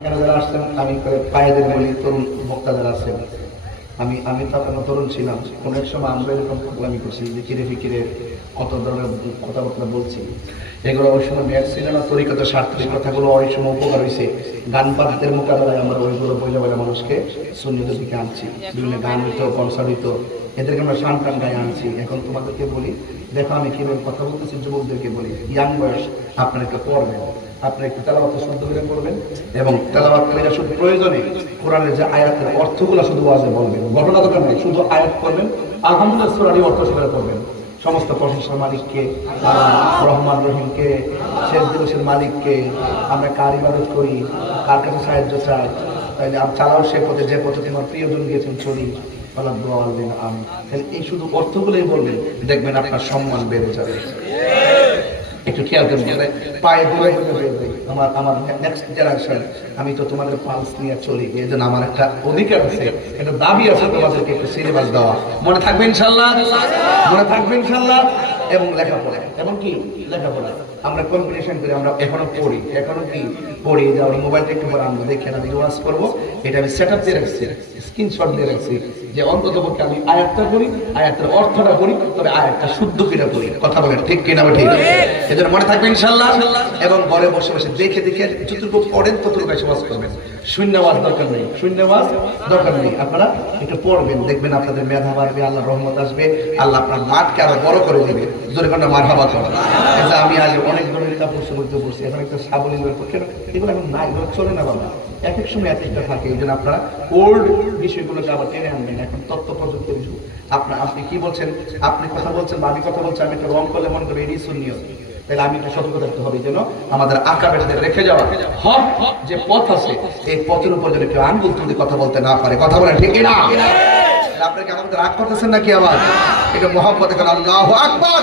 যারা আসছেন আমি পায়েদের বলি তরুণ বক্তা যারা আছেন, আমি আমি তো আপনার তরুণ ছিলাম, কোনো এক সময় আমরা এরকম আমি করছি যে কিরে ফিকিরে কত ধরনের কথাবার্তা বলছি, এগুলো ওই সময় ম্যাচ ছিল না, তরিকত স্বার্থের কথাগুলো ওই সময় উপকার হয়েছে। গান বাদ্যের মোকাবেলায় আমরা ওইগুলো বইলে বলে মানুষকে সুন্নিয়তের দিকে আনছি, বিভিন্ন গান হইতো, কনসার্ট হইতো, এদেরকে আমরা শান টান গায়ে আনছি। এখন তোমাদেরকে বলি, দেখো আমি কিভাবে কথা বলতেছি, যুবকদেরকে বলি, ইয়াং বয়স আপনারা একটু পড়বেন, আপনি একটু তেলাওয়াত শুদ্ধ করে করবেন এবং তেলাওয়াত করে শুধু প্রয়োজনে কোরআনের যে আয়াতের অর্থগুলো শুধু ওয়াজে বলবেন, ঘটনা দরকার নেই, শুধু আয়াত করবেন, আলহামদুলিল্লাহ সূরার অর্থ করে করবেন। সমস্ত প্রশংসার মালিককে, রহমান রহিমকে, শেষ দিবসের মালিককে, আমরা কার ইবাদত করি, কার কাছে সাহায্য চাই, তাইলে চালাও সে পথে যে পথে তোমার প্রিয়জন গিয়েছেন চলি, এই শুধু অর্থগুলোই বলবেন, দেখবেন আপনার সম্মান বেড়ে যাবে। একটু খেয়াল করবেন, পায়ে দূরে আমার আমার নেক্সট জেনারেশন, আমি তো তোমাদের পালস নিয়ে চলি, এই জন্য আমার একটা অধিকার আছে, একটা দাবি আছে তোমাদেরকে একটু সিলেবাস দেওয়া। মনে থাকবে ইনশাল্লাহ, মনে থাকবে ইনশাল্লাহ। এবং লেখাপড়া, এবং কি লেখাপড়া আমরা কম্পিটিশন করি, আমরা এখনো পড়ি, এখনো কি পড়ি, যে আমরা মোবাইলটা একটু পরে আমরা দেখে আমি ওয়াজ করবো, এটা আমি সেট আপ দিয়ে রাখছি, স্ক্রিনশট দিয়ে রাখছি, যে অন্তত পক্ষে আমি আয়াতটা করি, আয়াতের অর্থটা করি, তবে আয়াতটা শুদ্ধ কিনা করি। কথা বলেন ঠিক কিনা? ঠিক। এজন্য মনে থাকবে ইনশাল্লাহ। এবং ঘরে বসে বসে দেখে দেখে যতটুকু পড়েন ততটুকু এসে ওয়াজ করবেন, শূন্যবাদ দরকার নেই, শূন্যবাদ দরকার নেই। আপনারা একটু পড়বেন, দেখবেন আপনাদের মেধা বাড়বে, আল্লাহ রহমত আসবে, আল্লাহ আপনার মাঠকে আরো বড় করে দেবে। জোরে কোনো মারহাবা করেন। এটা আমি আজ অনেক ধরনের কাপড় বলতে বলছি, এখন একটা সাবলীলের পক্ষে এগুলো এখন নাই, এগুলো চলে না বাবা, এক এক সময় এক একটা থাকে। এই জন্য আপনারা ওল্ড বিষয়গুলোকে আবার টেনে আনবেন। এখন তথ্য প্রযুক্তির যুগ, আপনি কি বলছেন, আপনি কথা বলছেন বা আমি কথা বলছি, আমি একটা রং করলে মনে করি এটি সুন্নিয়ত, তাহলে আমি একটু সতর্ক থাকতে হবে যেন আমাদের আঁকা বেটাদের রেখে যাওয়া হক যে পথ আছে, এই পথের উপর যেন কেউ আঙ্গুল তুলে কথা বলতে না পারে। কথা বলেন ঠিক না? আপনারা কি আমাদের রাগ করতেছেন নাকি? আবার এটা মহব্বত, এখন আল্লাহু আকবার।